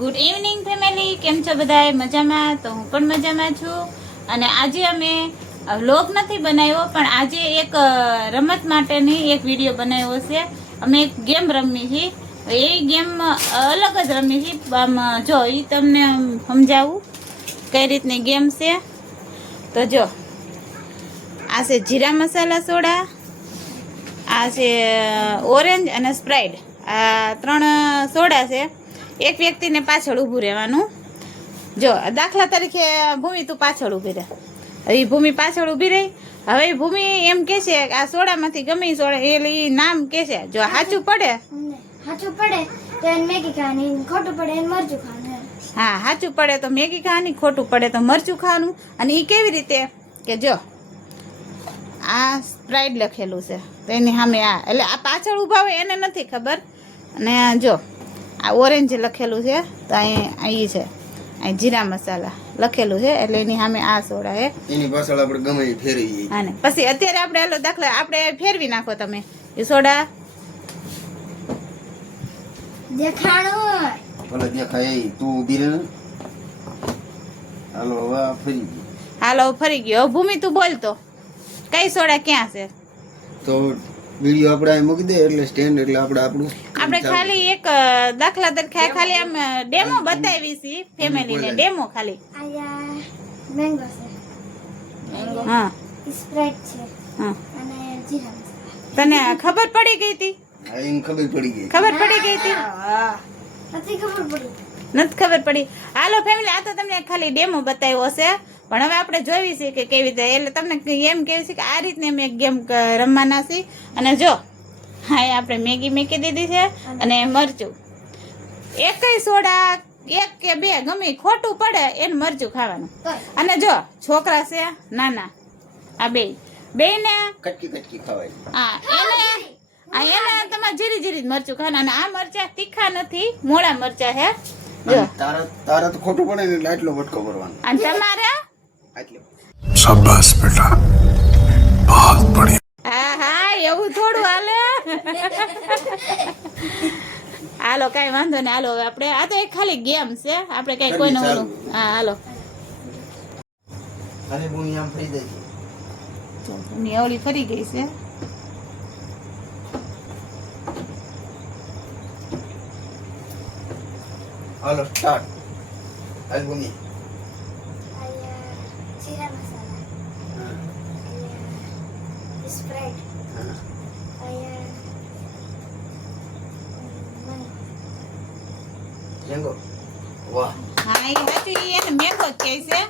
Good evening family, કેમ છો બધાય? મજામાં? તો હું પણ મજામાં છું. અને આજે અમે વ્લોગ નથી બનાવ્યો, પણ આજે એક રમત માટેની એક વિડીયો બનાવ્યો છે. અમે એક ગેમ રમી છીએ, એ ગેમ અલગ જ રમી છીએ. આમ જો એ તમને સમજાવું કઈ રીતની ગેમ છે. તો જો આ છે જીરા મસાલા સોડા, આ છે ઓરેન્જ અને સ્પ્રાઇટ. આ 3 સોડા છે. એક વ્યક્તિને પાછળ ઊભું રહેવાનું. જો દાખલા તરીકે ભૂમિ તું પાછળ ઊભી રહે. હવે ભૂમિ પાછળ ઊભી રહી. હવે ભૂમિ એમ કે છે કે આ સોડામાંથી ગમે સોડા એટલે એ નામ કે છે. જો સાચું પડે તો એને મેગી ખાવાની, ખોટું પડે એને મરચું ખાવાનું. હા, સાચું પડે તો મેગી ખાવાની, ખોટું પડે તો મરચું ખાવાનું. અને એ કેવી રીતે કે જો આ સ્પ્રાઇટ લખેલું છે તો એની સામે આ એટલે આ પાછળ ઊભા હોય એને નથી ખબર. અને જો આ ઓરેન્જ લખેલું છે તો અહીં છે અહીં જીરા મસાલા લખેલું છે એટલે એની સામે આ સોડા છે. એની પાછળ આપણે ગમે એ ફેરવીએ. અને પછી અત્યારે આપણે હાલો દાખલા આપણે ફેરવી નાખો તમે એ સોડા. દેખાણું ભલે દેખાય એ તું ઊભી રહે ને. હાલો હવે આ ફરી ગઈ. હાલો ફરી ગયો. હવે ભૂમિ તું બોલ તો કઈ સોડા ક્યાં છે? તો વિડીયો આપણે અહીં મૂકી દે એટલે સ્ટેન્ડ એટલે આપણું આપણે ખાલી એક દાખલા તરીકે ખાલી આમ ડેમો બતાવી છે ફેમિલીને. ડેમો ખાલી. આયા મેંગો છે, હા સ્પ્રાઇટ છે હા. અને જીરા મસાલા. તને ખબર પડી ગઈ હતી? હા એને ખબર પડી ગઈ. ખબર પડી ગઈ હતી? નથી ખબર પડી. નથી ખબર પડી. હાલો ફેમિલી, આ તો તમને ખાલી ડેમો બતાવ્યો છે, પણ હવે આપણે જોઈ છે કે કેવી રીતે. એટલે તમને એમ કહેવી છે કે આ રીતની અમે એક ગેમ રમવાના છીએ. અને જો હા એ આપણે મેગી મૂકી દીધી છે અને મરચું. એકય સોડા એક કે બે ગમે ખોટું પડે એને મરચું ખાવાનું. અને જો છોકરા છે નાના આ બેયને કટકી ખવાય. હા એને તમારે જીરી જીરી જ મરચું ખાવાનું. અને આ મરચા તીખા નથી, મોળા મરચા છે. જો તારા તો ખોટું પડે ને એટલે આટલો ભટકો ભરવાનો. અને તમારે આટલો. शाबाश बेटा, बहुत बढ़िया. હા એવું થોડું હાલે. હાલો કઈ વાંધો નહીં. હાલો હવે આપણે આ તો એક ખાલી ગેમ છે, આપણે કઈ કોઈનું ઓલું. હા હાલો અને બુની આમ ફરી દે. ની ઓલી ફરી ગઈ છે. હાલો સ્ટાર્ટ. હાલ બુની. આયા જીરા મસાલા, આયા સ્પ્રાઇટ, આયા લેંગો. વાહ. હા એ સાચું એને મેંગો જ કહે છે.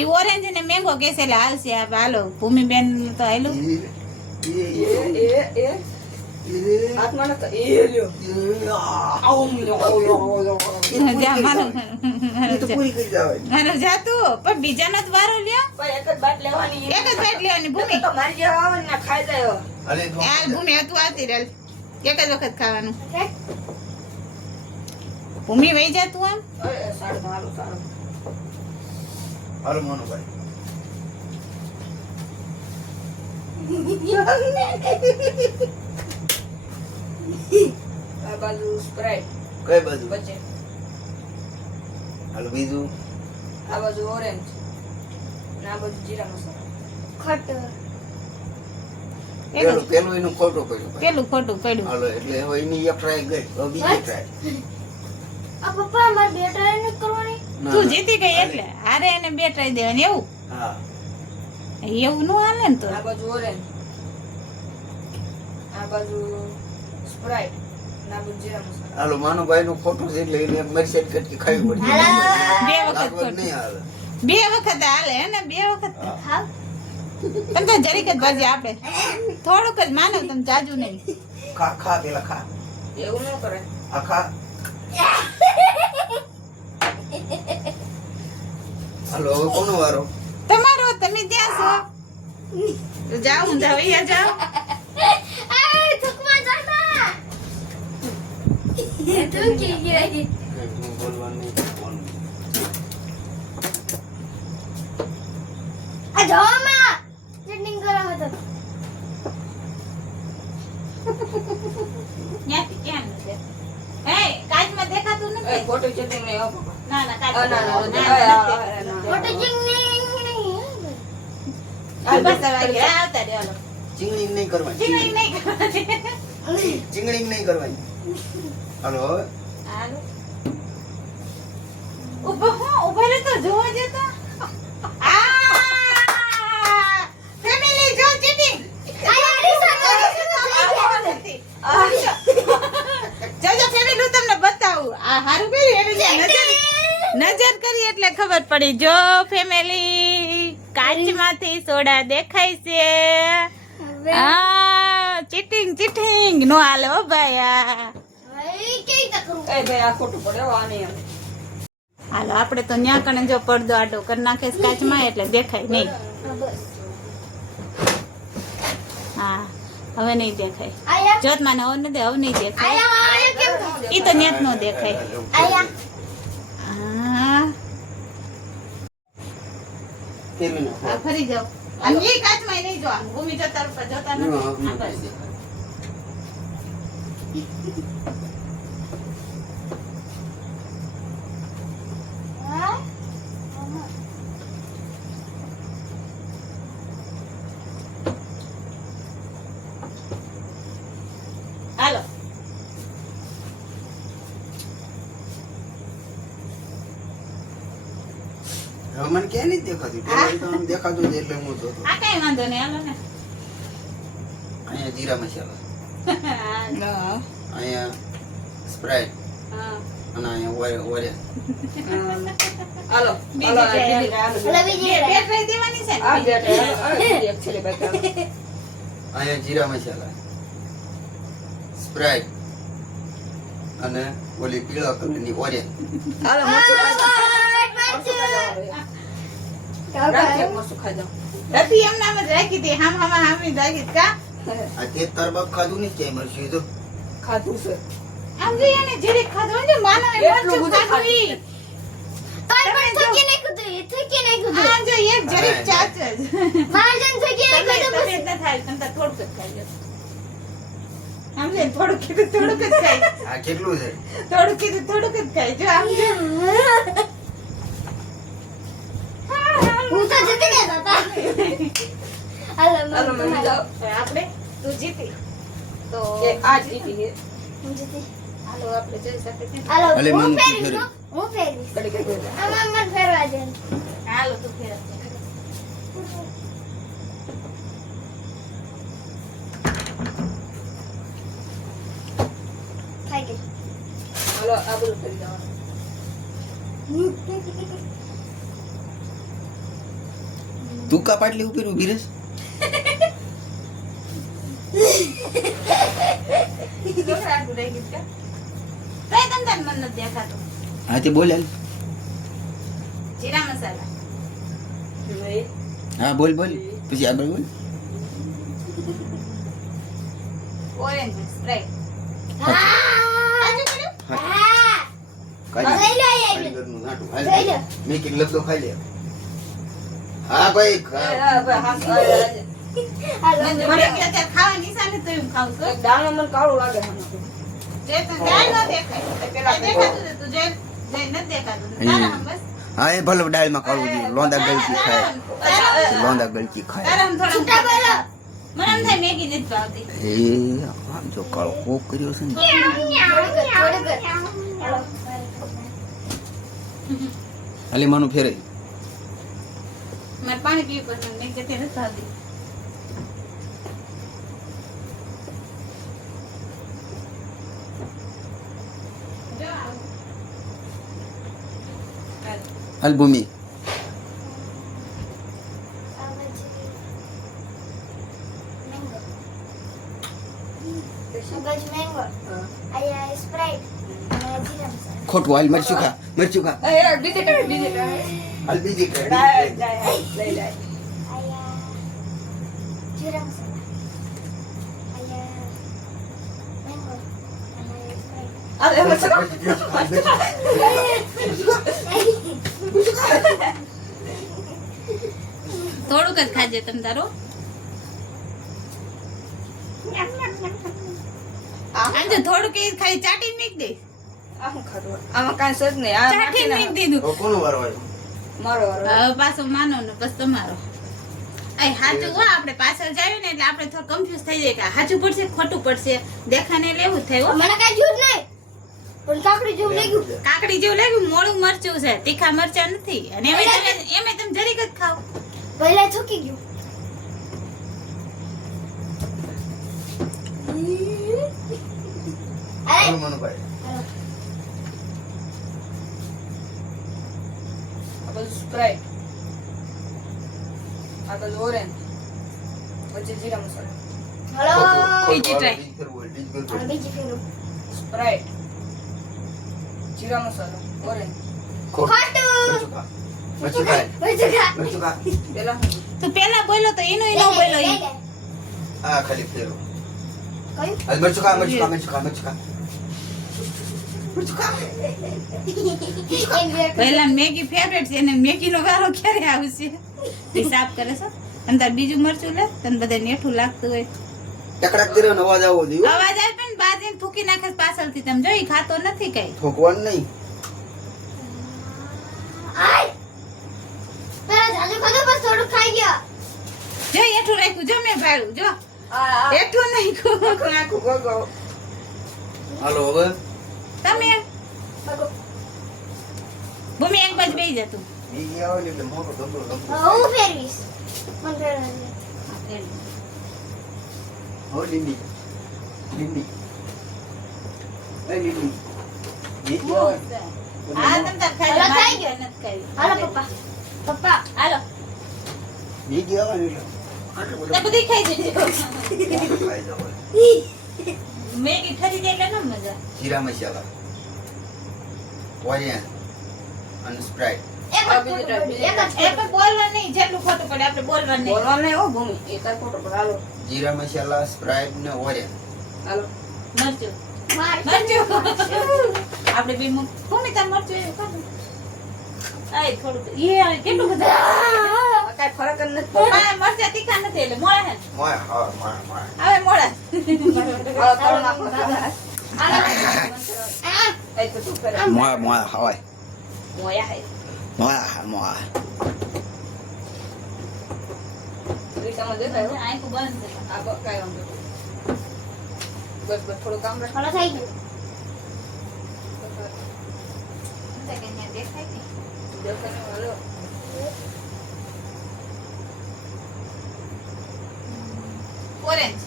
એ ઓરેન્જ ને મેંગો કહે છે એટલે હાલશે. હાલો ભૂમિબેન તો હાલું. જા મારો જાતું પણ બીજાનો જ વારો લ્યો. એક જ બાઈટ લેવાની ભૂમિ. હાલ ભૂમિ હતું આવતી રેલ એક જ વખત ખાવાનું. ભૂમિ વહી જતું આમ. હાલો મોનુભાઈ. આ બાજુ સ્પ્રાઇટ કઈ બાજુ? વચ્ચે, હાલો બીજું. આ બાજુ ઓરેન્જ અને આ બાજુ જીરા મસાલા. ખોટું. પેલું એનું ખોટું પડ્યું. પેલું ખોટું પડ્યું. હાલો એટલે હવે એની એક ટ્રાય ગઈ. હવે બીજી ટ્રાય. આ પપ્પા મારે બે ટ્રાય નથી કરવાની. તું જીતી ગઈ એટલે હારે એને 2 ટ્રાય દેવાની. એવું હા. એવું નું હાલે ને તો. આ બાજુ ઓરેન્જ, આ બાજુ સ્પ્રાઇટ અને આ બાજુ જીરા મસાલા. હાલો માનુભાઈ નું ખોટું છે એટલે એને મરચેટ કટકી ખાવી પડશે. 2 વખત લાગવગ ખોટું. નહીં હાલે. 2 વખત હાલે હે ને 2 વખત. ખાવ. તમે તો જરીક જ ભાજી આપે થોડુંક જ માનવ, તમે જાજુ નહીં. ખા પેલા ખા. એવું ન કરે. આ ખા. હાલો હવે કોનો વારો? તમારો. તમે ત્યાં છો જાઓ. હું જાઓ અહીંયા જાઓ. આ થકવા જાતા. તું કે ગઈ. બોલવાનું નહીં. આ જોમાં ચટણી કરો હતો. ત્યાંથી ક્યાં નથી? હે કાચમાં દેખાતું નથી. ખોટું ચટણી નહીં હો પપ્પા. ના ના ના, કાચું ના, ના, ના, ના, ના, ના, ના. ના, મોટો ના. ચીંગણી આ બસ હવે ઘરે આવતા રહ્યો, હાલો. ચીંગણી નહીં કરવાની ચીંગણી નહીં કરવાની. ચીંગણી નહીં કરવાની હાલો હવે હાલો. ઊભો રહે તો જોવો જ તો. ફેમિલી જો ચીટિંગ. જોજો ફેમિલી હું તમને બતાવું. આ હારું કર્યું એને નજર કરી એટલે ખબર પડી. જો ફેમિલી કાચમાંથી સોડા દેખાય છે. ચીટિંગ નો હાલે હો ભાઈ. આ એ ભાઈ આ ખોટું પડે હો, આ નહીં આવે. હાલો આપણે તો ન્યા કણે જો પડદો આડો કરી નાખે છે કાચમાં એટલે દેખાય નહીં. હા હવે નહીં દેખાય. જોત મને હવે નથી, હવે નહીં દેખાય. ઈ તો નેત નો દેખાય. હા ફેરવી નાખો આ ફરી જાઓ. અને ઈ કાચમાં નહીં જો. આમ ભૂમિ જોતા જોતા નથી. હા, બસ. હાલો. હવે મને ક્યાં નહીં દેખાતું પેલા તો આમ દેખાતું જ એટલે હું જોતો આ કઈ વાંધો નહીં, હાલો ને. અહીંયા જીરા મસાલા હા. અહીંયા સ્પ્રાઇટ હા. અને અહીંયા ઓરે હાલો, બીજી હાલો, આ tray. બીજી tray, હાલો. બે tray દેવાની છે ને? આ બે tray, હાલો, આ બીજી એક છેલ્લી બાકી, હાલો. અહીંયા જીરા મસાલા સ્પ્રાઇટ અને ઓલી પીળા કલરની ઓરે હાલો, મરચું ખાઈ જાઓ. મરચું ખાઈ જાઓ હવે. રાખી એક મરચું ખાઈ જાઓ. રફી એમ નામ જ રાખી હતી. હામી રાખી હતી, કા? આ તે તરબક ખાધું નહીં ક્યાંય મળશે તો ખાધું છે. આમ જોઈએ ને જીરીક ખાધું ને માનવ એ એટલું મરચું બધું ખાધું ઈ. આ જો એક જરીક ચાચ જ. તમે ન થાય, તમે તો થોડુંક જ ખાઈ લો. આમ જો થોડુંક કીધું થોડુંક જ ખાય. આ કેટલું છે થોડુંક કીધું થોડુંક જ ખાય. જો આમ જો. હાલો, મમ્મી જાઓ. હવે આપણે તું જીતી તો એ આ જ જીતી છે. હાલો આપણે જઈ શકીએ છીએ. ભલે મને ફેરવી હું ફેરવીશ કડી કડી કડી. આમાં મત ફેરવા દે હાલો તું ફેરવજે. ખાઈ ગઈ હાલો, આ બધું કરી દેવાનું. તું કા પાટલી ઉપર ઊભી રહેશ છોકરા આટલું રહી ગયું છે. તોય તમ તાર મન નથી દેખાતું. હા તે બોલ હાલ. જીરા મસાલા. નહીં. હા બોલ બોલ પછી આગળ બોલ ઓરેન્જ સ્પ્રાઇટ. કાઢી. લઈ લો એ કારીગરનું નાટું. હાલ. લઈ લો. મેં કીધું લગતો ખાઈ લે હા ભાઈ ખા. હા, ભાઈ, હા, હાલો મને અત્યારે ખાવા નિશાને તો હું ખાઉં છું. એક દાણો મને કાળું લાગે છે. જે તને દાળ ન દેખાય. પેલા કાંઈ દેખાતું નથી. તું જે નથી દેખાતું. તારા આમ બસ. હા એ ભલે દાળમાં ખાવું જોઈએ લોંદા ગળકી ખાય તારા લોંદા ગળકી ખાય તારા આમ થોડા છૂટા બોલો મને આમ થાય મેગી નથી ભાવતી. એ આમ જો કાળો કોક કર્યો છે ને હાલે માનું ફેરાય મારે પાણી પીવું પડે મેગી નથી ભાવતી. જો આવું. હાલ. હાલ ભૂમિ મેંગો અહીંયા સ્પ્રાઇટ અને જીરા મસાલા ખોટું હાલ મરચું ખા એ, બીજી tray, બીજી tray. હાલ બીજી ડાય, ખાય ડાય, લઈ લે. અહીંયા જીરા મસાલા અહીંયા મેંગો અને સ્પ્રાઇટ હાલો, એ મરચાં ખાઓ. થોડુંક જ ખાજે તમ તારો. આમ જો થોડુંક એ ખાલી ચાટીને નાખી દઈશ. આ હું ખાધું આમાં કાંઈ સજ નહીં આ ચાખીને નાખીને મૂકી દીધું. હવે કોનો વારો આવ્યો? મારો વારો. હવે પાછો માનો ને પછી તમારો. આય હાચું હો, આપણે પાછળ જાવી ને એટલે આપણે થોડું કન્ફ્યુઝ થઈ જાય કે હાચું પડશે કે ખોટું પડશે. દેખાને એટલે એવું જ થાય હો. મને કાંઈ જોયું જ નહીં પણ કાકડી જેવું લાગ્યું કાકડી જેવું લાગ્યું, મોળું મરચું છે, તીખા મરચા નથી. અને એમે તમે જરીક જ ખાવ. પહેલા થૂકી ગયું અરે કોણ મનુભાઈ? આ બધું સ્પ્રાઇટ આ બધું ઓરેન્જ પછી જીરા મસાલો હલો બીજી try. બીજી કરવું હોય, બીજી કરવું હવે હોય. બીજી ફેરું સ્પ્રાઇટ જીરા મસાલો ઓરેન્જ ખોટું. ખાટું મરચું ખાય. મરચું ખા મરચું ખા. પેલા તો પેલા બોલો તો એનો એનો બોલો ઈ. આ ખાલી ફેરો. કયું હાલ મરચું ખા, મરચું ખા, મરચું ખા, મરચું ખા. પહેલા મેગી ફેવરેટ છે, એને મેગી નો વારો ક્યારે આવશે? એ સાફ કરે છે અને તાર બીજું મરચું લે, તને બધા નેઠું લાગતું હોય. ટકડક કર્યો અવાજ આવવો જોઈએ. અવાજ આવે પણ બાજીને થૂકી નાખે છે પાછળથી. તમે જોઈ ખાતો નથી કઈ. ઠોકવાનું નહીં. આય પેલા જાજુ ખાધું બસ થોડું ખાઈ ગયા જો એઠું રાખ્યું, જો મેં ભાડું જો આ એઠું નાખ્યું. આખું નાખું ગોગો હાલો હવે તમે ભૂમિ એક બાજુ બેસી જતું. બીજી આવે ને એટલે મોટો ધબલો ધબલો. હું ફેરવીશ મને ફેરવી હો લીંબી. લીંબી. એ લીંબી. બીજી આવે. હા તમ તાર ખાઈ લો. હાલો, ખાઈ મારી નથી ખાઈ. હાલો પપ્પા પપ્પા હાલો બીજી આવે ને એટલે આટલું તો બધું બધી ખાઈ જજો. ખાઈ જવાય. મેગી ઠરી જાય એટલે ન મજા. જીરા મસાલા, ઓરિયન અને સ્પ્રાઇટ. એક જ આ બીજી ખોટું બીજી પડ્યું, એક જ એ પણ બોલવા નહીં, જેટલું ખોટું પડે આપણે બોલવા નહીં. બોલવા નહીં હો ભૂમિ એ તાર ફોટો પર હાલો જીરા મસાલા, સ્પ્રાઇટ ને ઓરિયન. હાલો મરચું માર મરચું આપણે બે ભૂમિ તાર મરચું એવું ખાધું. આય થોડું એ કેટલું બધું. આ કાંઈ ફરક જ નથી પડતો. આ મરચા તીખા નથી એટલે મોળા હે. મોય હા મોય મોય. હવે મોળા. હાલો તળ નાખો આ એ તો શું કરે મોય મોય હવાય. મોયા હે. મોય મોય. રીસામાં દેખાય હો. આંખો બંધ છે. આ કાંઈ વાંધો નહીં. બસ બસ થોડું કામ રાખ થોડો થઈ ગયું સેકન્ડ ને દેખાય કે દેખાય હાલો ઓરેન્જ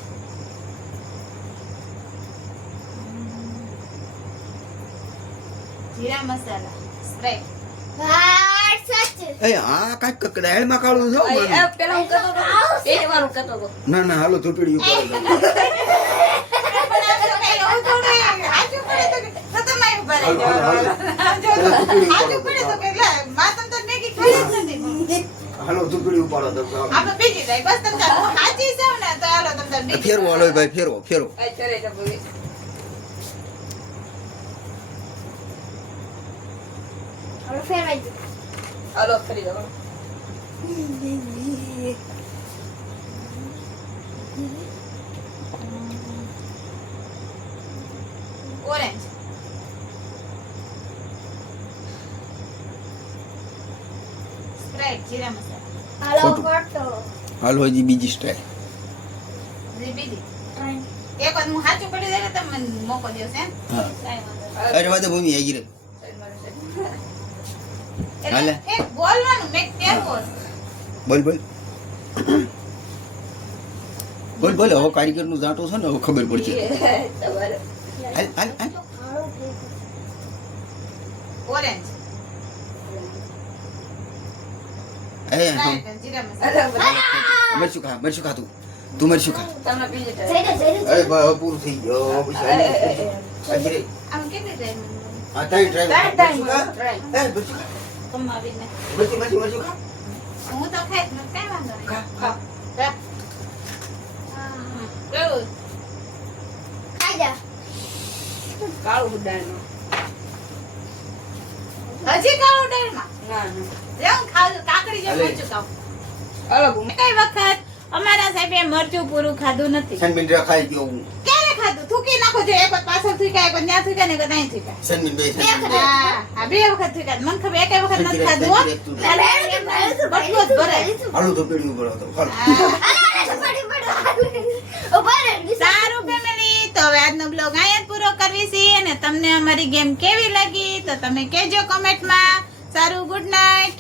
જીરા મસાલા સ્પ્રાઇટ હાર સચ એ હા કાંઈક કકડાયમાં કાળું છો એ પેલા હું કહેતો હતો એ વાર હું કહેતો હતો ના ના હાલો ઝૂંપડી ઉપર પણ આ તો કઈ એવું થોડું આજુ પડે તો તમે ઉભા રહી હાલો, હાલો, જાઓ. હાલો. આજુ પડે તો કે લે માતમ તો મેગી ખાઈ જ નથી. હાલો ઝૂંપડી ઉપાડો તો આપણે બીજી જાય બસ તમે તાર હું સાચી છું ને તો હાલો તમે તાર બીજી ફેરવો હાલો ભાઈ ફેરવો ફેરવો. આ ચરે છે ભૂમિ હવે ફેરવાઈ ગયું હાલો ફરી જાઓ ઓરેન્જ સ્પ્રાઇટ જીરા મસાલા હાલો ખોટું. ખોટો હાલો હજી બીજી સ્ટાઇલ. હજી બીજી એક વાર હું સાચું પડી જાય ને તમે મને મોકો દો છે એમ? હા કાંઈ વાંધો નહીં. અરે વાતે ભૂમિ આવી ગઈ. સાઈડ મારો સાઈડ એટલે હાલે. એક બોલવાનું મેં પહેરવો છે. બોલ બોલ બોલ બોલ હવે કારીગર નું જાટો છે ને હવે ખબર પડશે. તમારે હાલ હાલ હાલ. ઓરેન્જ એ હા. સ્પ્રાઇટ અને જીરા મસાલા મરચું ખા મરચું ખા તું મરચું ખા. તમને બીજી જઈ ટાઈમ દે અરે ભાઈ હવે પૂરું થઈ ગયો પછી હાલી. હાજી રે. આમ કેટલી time આ તારી ડ્રાઈવર તારી મરચું ખા. time. એ મરચું ખા. કમાવીને મરચું મરચું મરચું ખા. હું તો ખાઈશ ને કાંઈ વાંધો નહીં. ખા ખા. હા. કેવું? ખાઈ જા કાળું ઉડાડનું હજી કાળું ડાળમાં ના ના લેવું ખાવ કાકડી જેવું હાલે. મરચું ખાવ હાલો ભૂમિ કઈ વખત અમારા સાહેબે મરચું પૂરું ખાધું નથી સનબીન રે ખાઈ ગયો હું. ક્યારે વખત થૂકી નાખો જો એક વખત પાછળ થૂક્યા એક વખત ત્યાં થૂક્યા ને એક વખત અહીં થૂક્યા સનમીન હા બે વખત થૂક્યા મને ખબર એક વખત નથી ખાધું હો બટલો જ ભરાય હાલું તો પીડ્યું પડો તો હાલો. સારું ફેમિલી તો હવે આજનો બ્લોગ અહીંયા જ પૂરો કરવી છે અને તમને અમારી ગેમ કેવી લાગી તો તમે કહેજો કમેન્ટમાં સારું ગુડ નાઇટ